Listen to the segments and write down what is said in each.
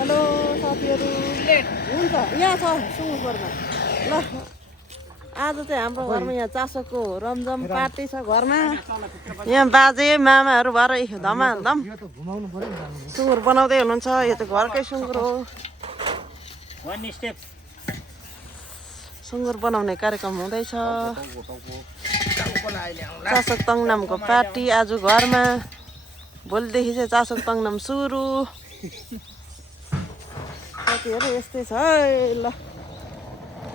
Hello साथीहरू हुन्छ यहाँ छ सुँगुरपुरमा ल आज चाहिँ हाम्रो घरमा यहाँ चासोको रमझम पार्टी छ घरमा यहाँ बाजे मामाहरू भएर धमाधम सुँगुर बनाउँदै हुनुहुन्छ यो त घरकै सुँगुर हो सुँगुर बनाउने कार्यक्रम हुँदैछ चासोक तङनामको पार्टी आज घरमा भोलिदेखि चाहिँ चासोक तङनाम सुरु साथीहरू यस्तै छ है ल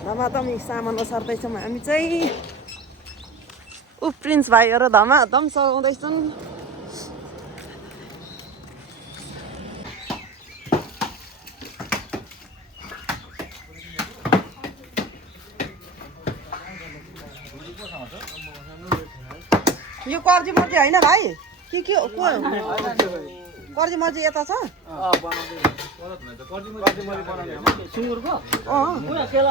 धमाधम सामान सर्दैछौँ हामी चाहिँ प्रिन्स भाइहरू धमाधम सघाउँदैछन् यो कर्जी मर्जी होइन भाइ के को कर्जी मर्जी यता छ सुँगुरको त्यो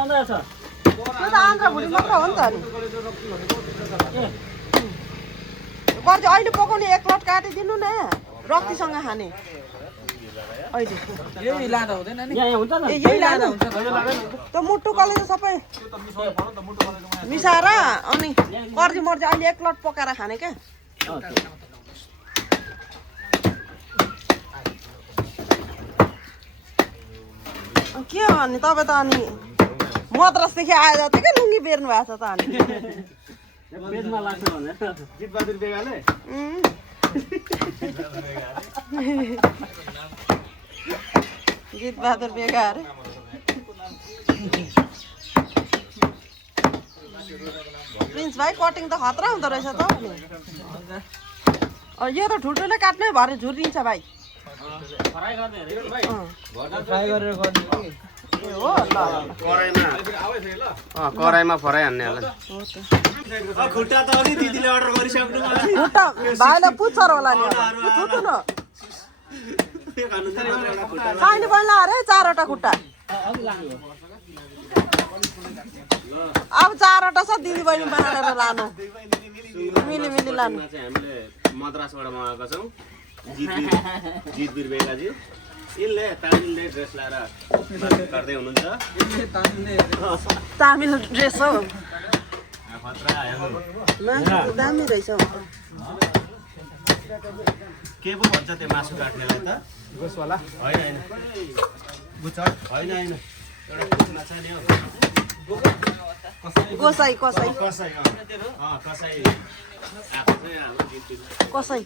त आन्द्रा भुँडी मात्र हो नि त अनि कर्जी अहिले पकाउने एक लट काटिदिनु न रक्तीसँग खाने अहिले यही लाँदा हुँदैन नि यही लाँदा हुन्छ त्यो मुटु कलेज सबै मिसाएर अनि कर्जी मर्जी अहिले एक लट पकाएर खाने क्या के हो अनि तपाईँ त अनि मद्रासदेखि आएर जति क्या लुङ्गी बेर्नु भएको छ त अनि गीत बहादुर बेगा अरे प्रिन्स भाइ कटिङ त खतरा हुँदो रहेछ त यो त ठुल्ठुलै काट्नै भरे झुरिन्छ भाइ कराईमा फराइ हान्ने होला भाइलाई पुग्छ होला नि बन्ला अरे 4वटा खुट्टा अब 4वटा छ दिदी बहिनी बनाएर लानु मिली लानु हामीले मद्रासबाट मगाएको छौँ जितवीर बेगाजी यिनले तामिलले ड्रेस लगाएर गर्दै हुनुहुन्छ तामिल ड्रेस हो दामी रहेछ के पो भन्छ त्यो मासु काट्नेलाई त गोसवाला होइन होइन एउटा कुकुना छ नि हौ कसै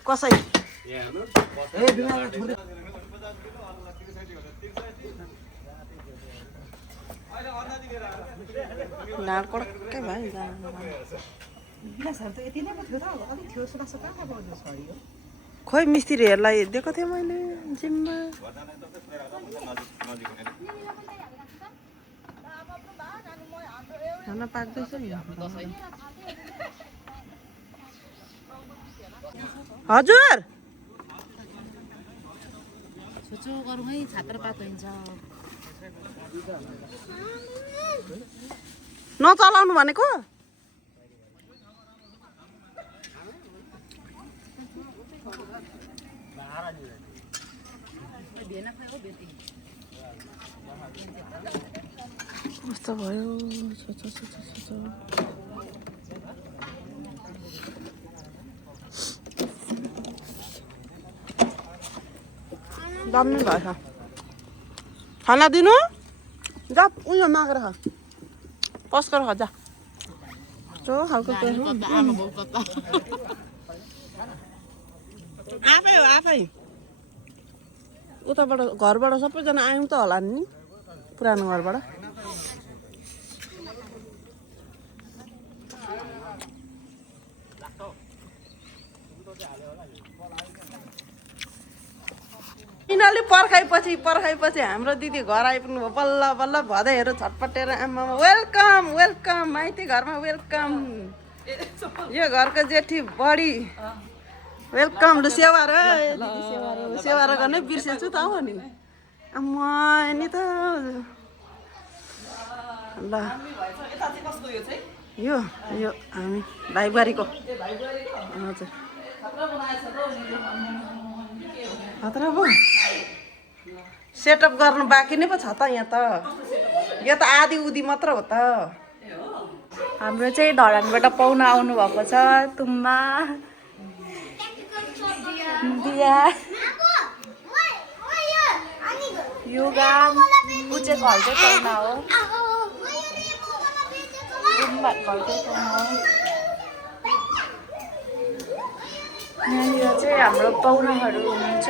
कसै ढाड कड्कै भयो खोइ मिस्त्रीहरूलाई दिएको थिएँ मैले जिम्मा खाना पाक्दैछ नि हजुर छोचो गरौँ है छात्रपात हुन्छ नचलाउनु भनेको कस्तो भयो दामी भएछ खाना दिनु जा उयो मागेर खा पस्कर खा जा कस्तो खालको आफै हो आफै उताबाट घरबाट सबैजना आयौँ त होला नि पुरानो घरबाट यिनीहरूले पर्खाइपछि हाम्रो दिदी घर आइपुग्नु भयो बल्ल बल्ल भदैहरू छटपटेर आमा वेलकम वेलकम माइती घरमा वेलकम यो घरको जेठी बढी वेलकम ल सेवा र सेवा गर्नै बिर्सेछु त हो नि आमा नि त ल यो हामी भाइबारीको हजुर खतरा भयो सेटअप गर्नु बाँकी नै पो छ त यहाँ त यो त आधी उधी मात्र हो त हाम्रो चाहिँ धरानबाट पाहुना आउनु भएको छ तुम्बा दिया युगान ऊ चाहिँ घरकै पाहुना हो तुम्बा घरकै पाहुना हो यहाँनिर चाहिँ हाम्रो पाहुनाहरू हुनुहुन्छ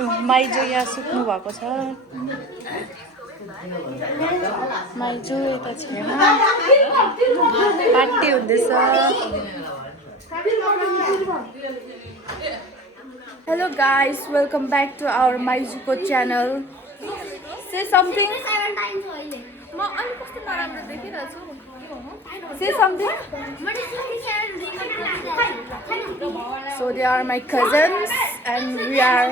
माइजो यहाँ सुत्नु भएको छ माइजो यता छेउमा पार्टी हुँदैछ hello guys welcome back to our माइजुको च्यानल से समथिङ म अलि कस्तो नराम्रो देखिरहेछु say something So they are my cousins and we are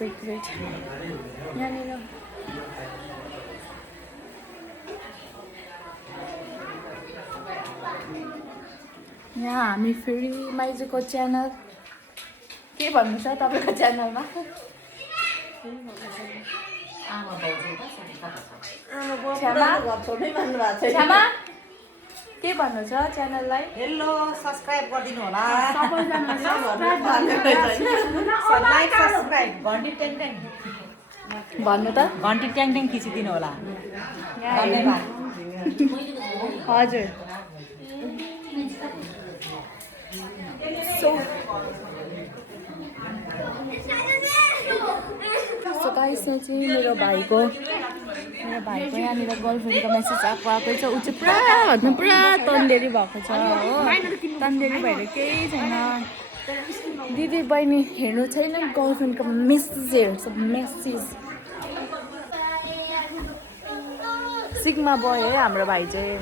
wait यहाँनिर यहाँ हामी फेरि माइजूको च्यानल के भन्नु छ तपाईँको च्यानलमा क्षमा के भन्नु छ च्यानललाई हेलो सब्सक्राइब गरिदिनु होला सबैजना लाइक सब्सक्राइब घन्टी ट्याङ ट्याङ भन्नु त घन्टी ट्याङ ट्याङ खिचिदिनु होला हजुर सो गाइस यहाँ चाहिँ मेरो भाइको यहाँनिर गर्लफ्रेन्डको मेसेज आएकै छ ऊ चाहिँ पुरा तन्देरी भएको छ हो तन्देरी भएर केही छैन दिदी बहिनी हेर्नु छैन गर्लफ्रेन्डको मेसेजहरू सब मेसेज सिग्मा बोय है हाम्रो भाइ चाहिँ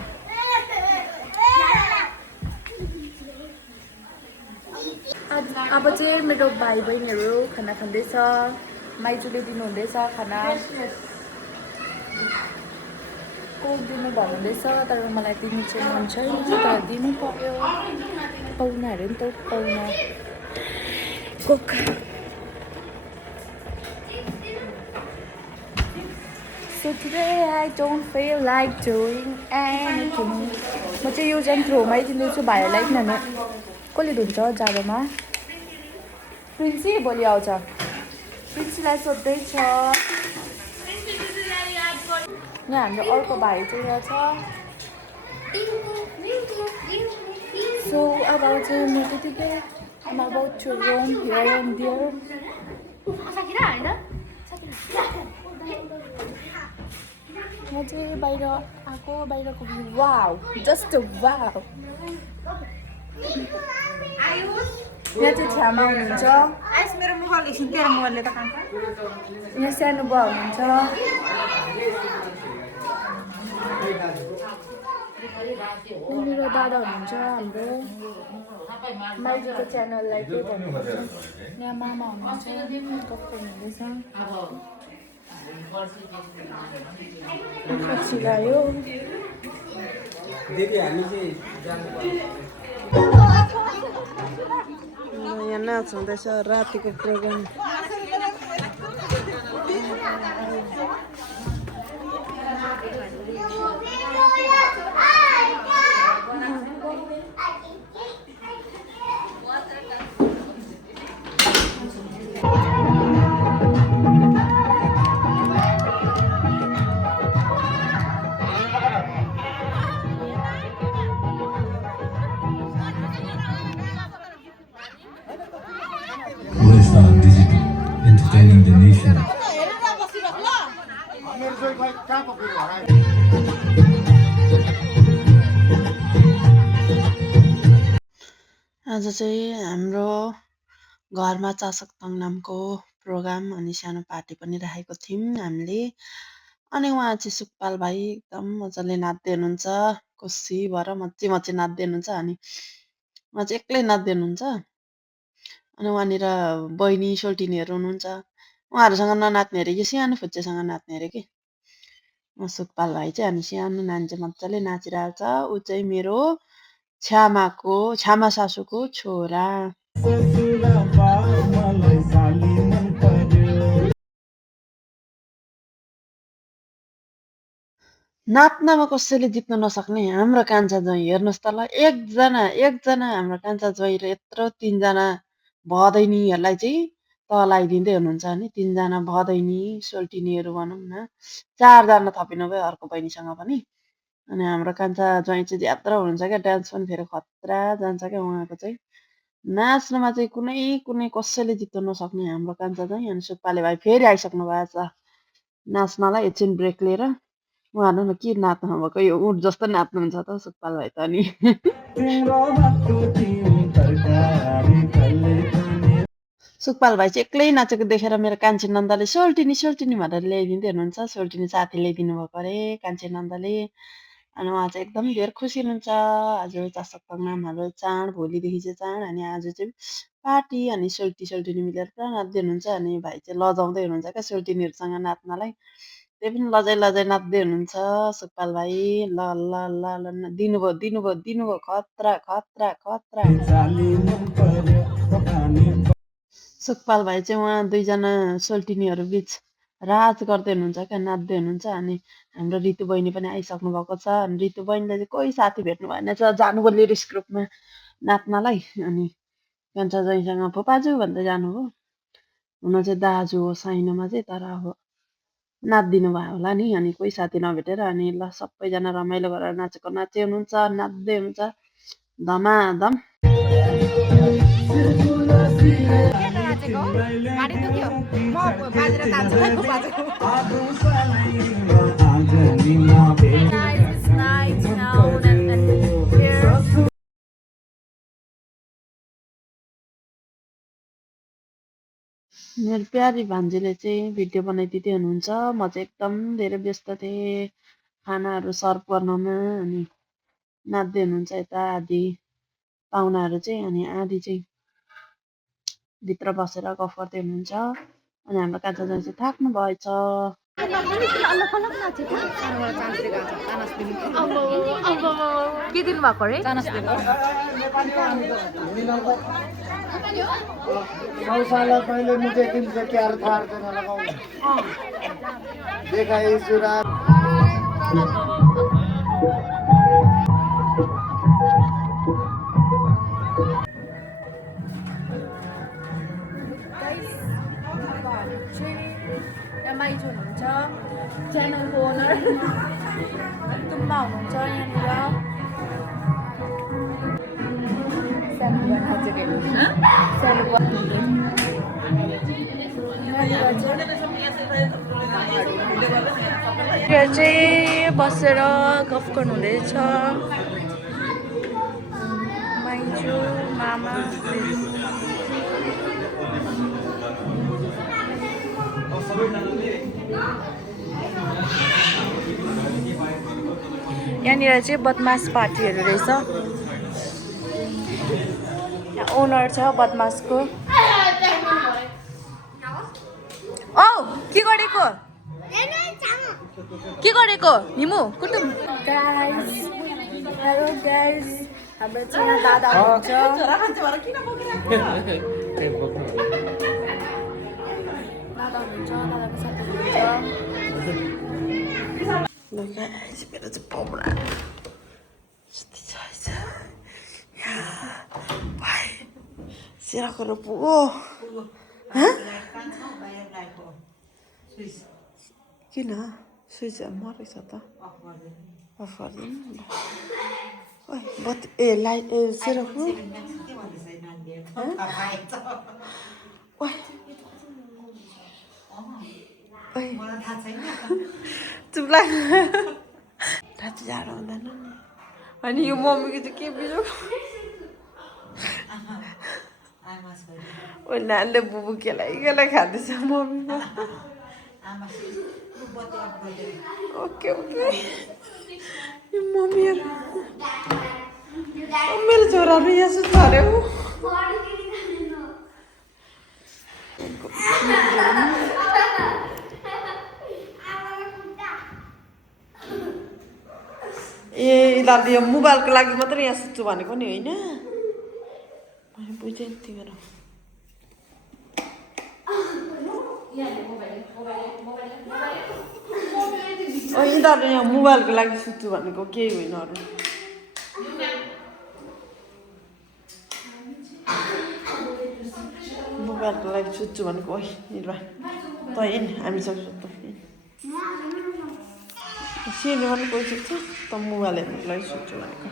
अब चाहिँ मेरो भाइ बहिनीहरू खाना खाँदैछ माइजूले दिनुहुँदैछ खाना कोक दिनु भन्नुहुँदैछ तर मलाई दिनु चाहिँ मन छैन तर दिनु पर्यो पाहुनाहरू नि त पाहुना Coke So today I don't feel like doing anything. म चाहिँ युज एन्ड थ्रोमै दिँदैछु भाइहरूलाई किनभने कसले धुन्छ जाडोमा प्रिन्सी भोलि आउँछ प्रिन्सीलाई सोध्दैछ यहाँ हाम्रो अर्को भाइ चाहिँ यहाँ छ सो अब चाहिँ म त्यतिकै I'm about to roam here and there. म चाहिँ बाहिर आएको बाहिरको भ्यू वाउ जस्ट वाउ यहाँ चाहिँ छ्यामा हुनुहुन्छ मेरो मोबाइल एकछिन तेरो मोबाइलले त काम यहाँ सानो बुवा हुनुहुन्छ मेरो दादा हुनुहुन्छ हाम्रो माइजूको च्यानललाई के भन्नुहुन्छ यहाँ मामा हुनुहुन्छ कस्तो हुँदैछ पछि गयो यहाँ नाच हुँदैछ रातिको programme Digital, entertaining the nation. आज चाहिँ हाम्रो घरमा चासकताङ नामको प्रोग्राम अनि सानो पार्टी पनि राखेको थियौँ हामीले अनि उहाँ चाहिँ सुकपाल भाइ एकदम मजाले नाच्दै हुनुहुन्छ खुसी भएर मच्ची नाच्दै हुनुहुन्छ अनि उहाँ चाहिँ एक्लै नाच्दै हुनुहुन्छ अनि उहाँनिर बहिनी सोल्टिनीहरू हुनुहुन्छ उहाँहरूसँग ननाच्ने अरे यो सानो फुच्चेसँग नाच्ने अरे कि सुकपाल भाइ चाहिँ अनि सानो नानी चाहिँ मजाले नाचिरहेको छ ऊ चाहिँ मेरो छ्यामा सासूको छोरा नाच्नमा कसैले जित्न नसक्ने हाम्रो कान्छा ज्वाइँ हेर्नुहोस् त ल एकजना हाम्रो कान्छा ज्वाइँ र यत्रो तिनजना भदैनीहरूलाई चाहिँ तलाइदिँदै हुनुहुन्छ नि तिनजना भदैनी सोल्टिनीहरू भनौँ न चारजना थपिनु भयो अर्को बहिनीसँग पनि अनि हाम्रो कान्छा ज्वाइँ चाहिँ ज्यात्रा हुनुहुन्छ क्या डान्स पनि फेरि खतरा जान्छ क्या उहाँको चाहिँ नाच्नमा चाहिँ कुनै कसैले जित्न नसक्ने हाम्रो कान्छा ज्वाइँ अनि सुक्पाले भाइ फेरि आइसक्नु भएको छ नाच्नलाई एकछिन ब्रेक लिएर उहाँहरू न के नाच्नु भएको यो उठ जस्तो नाच्नुहुन्छ त सुक्पाल भाइ त अनि सुकपाल भाइ चाहिँ एक्लै नाचेको देखेर मेरो कान्छे नन्दले सोल्टिनी भनेर ल्याइदिँदै हुनुहुन्छ सोल्टिनी साथी ल्याइदिनु भएको अरे कान्छे नन्दले अनि उहाँ चाहिँ एकदम धेर खुसी हुनुहुन्छ आज चासक्क नामहरू चाड भोलिदेखि चाहिँ चाड अनि आज चाहिँ पार्टी अनि सोल्टिनी मिलेर पुरा नाच्दै हुनुहुन्छ अनि भाइ चाहिँ लजाउँदै हुनुहुन्छ क्या सोल्टिनीहरूसँग नाच्नलाई त्यही पनि लजाइ नाच्दै हुनुहुन्छ सुकपाल भाइ ल ल ल ल दिनुभयो खतरा सुखपाल भाइ चाहिँ उहाँ दुईजना सोल्टिनीहरू बिच राज गर्दै हुनुहुन्छ क्या नाच्दै हुनुहुन्छ अनि हाम्रो रितु बहिनी पनि आइसक्नु भएको छ अनि रितु बहिनीले चाहिँ कोही साथी भेट्नु भएन छ जानुभयो लिरिक्स ग्रुपमा नाच्नलाई अनि कान्छा ज्वाइँसँग फुपाजु भन्दै जानुभयो हुन चाहिँ दाजु हो साइनोमा चाहिँ तर अब नाचिदिनु भयो होला नि अनि कोही साथी नभेटेर अनि ल सबैजना रमाइलो गरेर नाच्दै हुनुहुन्छ नाच्दै हुनुहुन्छ धमाधम मेरो प्यारी भान्जीले चाहिँ भिडियो बनाइदिँदै हुनुहुन्छ म चाहिँ एकदम धेरै व्यस्त थिएँ खानाहरू सर्भ गर्नमा अनि नाच्दै हुनुहुन्छ यता आधी पाहुनाहरू चाहिँ अनि आधी चाहिँ भित्र बसेर गफ गर्दै हुनुहुन्छ अनि हाम्रो कान्छा ज्वाइँ चाहिँ थाक्नु भएछ के दिनु भएको अरे मौसालाई पहिले मुझे दिन से क्या थार देना लगाऊं देखा इस जुरात रमाइलो हुनुहुन्छ च्यानलको ओनर तुम्बा हुनुहुन्छ यहाँ चाहिँ बसेर गफ गर्नु हुँदैछ माइजू मामा यहाँनिर चाहिँ बदमास पार्टीहरू रहेछ यहाँ ओनर छ बदमासको औ के गरेको निमु कुटुम गाइस हेलो गाइस हाम्रो चाहिँ दादा हुनुहुन्छ दादाको साथी हुनुहुन्छ मेरो चाहिँ पाउरा भाइ सिराको पुगो किन स्विच मरेको छ त अफ गरिदिनु बत्ती ए लाइट ए सिराको चुप्ला राति जाडो हुँदैन नि अनि यो मम्मीको चाहिँ के बिजो नानीले बुबु केलाई खाँदैछ मम्मीमा ओके यो मम्मीहरू मेरो छोराहरू यहाँ सुत्छ अरे हो ए यिनीहरूले यो मोबाइलको लागि मात्रै यहाँ सुत्छु भनेको नि होइन मैले बुझेँ तिमीहरू यिनीहरू यहाँ मोबाइलको लागि सुत्छु भनेको केही होइन अरू मोबाइलको लागि सुत्छु भनेको ओइ निर्वाह त नि हामीसँग सुत्नु सिने पनि कोही सुत्छ त मोबाइल हेर्नुको लागि सुत्छु भनेको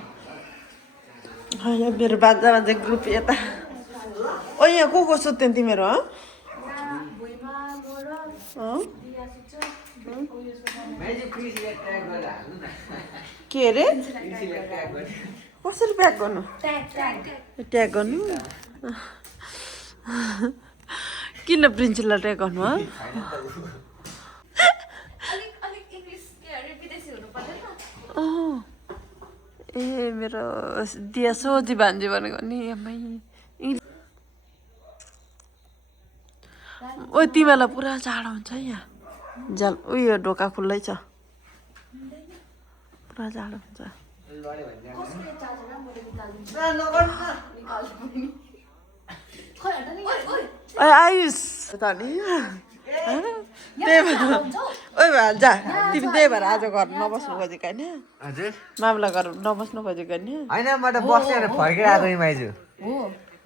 यहाँ मेरो बाजा ग्रुप यता ओ यहाँ को सुत्थ्यो तिमीहरू के अरे कसरी प्याक गर्नु ट्याग गर्नु किन प्रिन्सिपललाई ट्याग गर्नु ए मेरो दिया सोझी भान्जी भनेको नि आमै ओ तिमीलाई पुरा जाडो हुन्छ यहाँ जाल उयो ढोका खुल्लै छ पुरा जाडो हुन्छ आयुष ओइ भान्जा तिमी त्यही भएर आज घर नबस्नु खोजेको होइन हजुर मामला घर नबस्नु खोजेको होइन होइन म त बसेर फर्केर आएको नि माइजू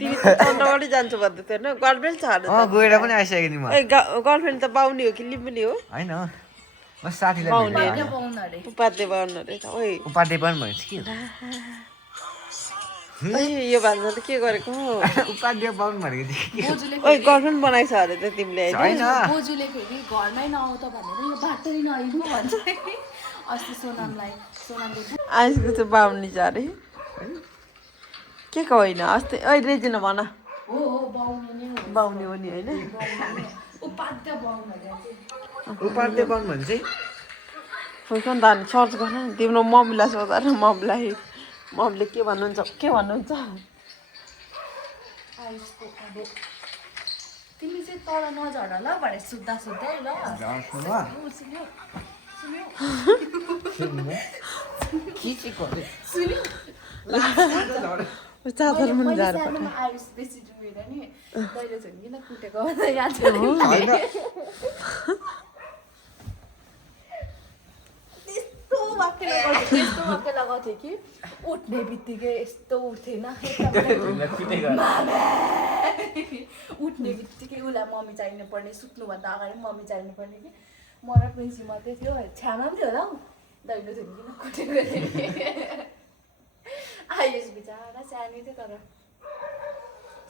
तिमी चन्द्रगढी जान्छु भन्दै थियो होइन गर्लफ्रेन्ड छ अरे गएर पनि आइसकेको नि म गर्लफ्रेन्ड त पाउने हो कि लिम्बुली हो होइन म साथीलाई उपाध्याय पाउनु रहेछ ओइ उपाध्याय पनि भन्छ कि यो भान्जा त के गरेको उपाध्याय पाउनु भनेको थियो ओइ गर्लफ्रेन्ड बनाएको छ अरे त तिमीले होइन बोजूले फेरि घरमै नआउ त भनेर यो बाटै नआइनु भन्छ अस्ति सोनामले आइसको चाहिँ बाहुनी छ अरे के को होइन अस्ति ओइ रेजिन भन बाहुनी हो नि होइन उपाध्याय पाउनु भने चाहिँ फुल्कन त सर्च गर्न नि तिम्रो मम्मीलाई सोध न मम्मीले के भन्नुहुन्छ तिमी चाहिँ तल नझर ल भनेर सुत्दा सुत्दै ल चादर पनि जाएर आयुष बेसी डुबेर नि दैलो झुन्किन कुटेको याद छ त्यस्तो वाक्य लगाएको थियो कि उठ्ने बित्तिकै यस्तो उठ्थेन उठ्ने बित्तिकै उसलाई मम्मी चाहिनु पर्ने सुत्नुभन्दा अगाडि मम्मी चाहिनु पर्ने कि म र प्रिन्सी मात्रै थियो छ्यामा पनि थियो होला हौ दैलो झुन्किन कुटेको आयुष बिचरा सानो थियो तर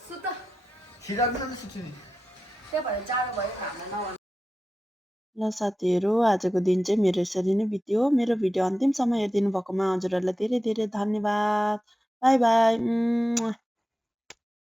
सुत त्यही भएर जाडो भयो घाममा नभन्नु ल साथीहरू आजको दिन चाहिँ मेरो यसरी नै बित्यो मेरो भिडियो अन्तिमसम्म हेरिदिनु भएकोमा हजुरहरूलाई धेरै धेरै धन्यवाद बाई बाई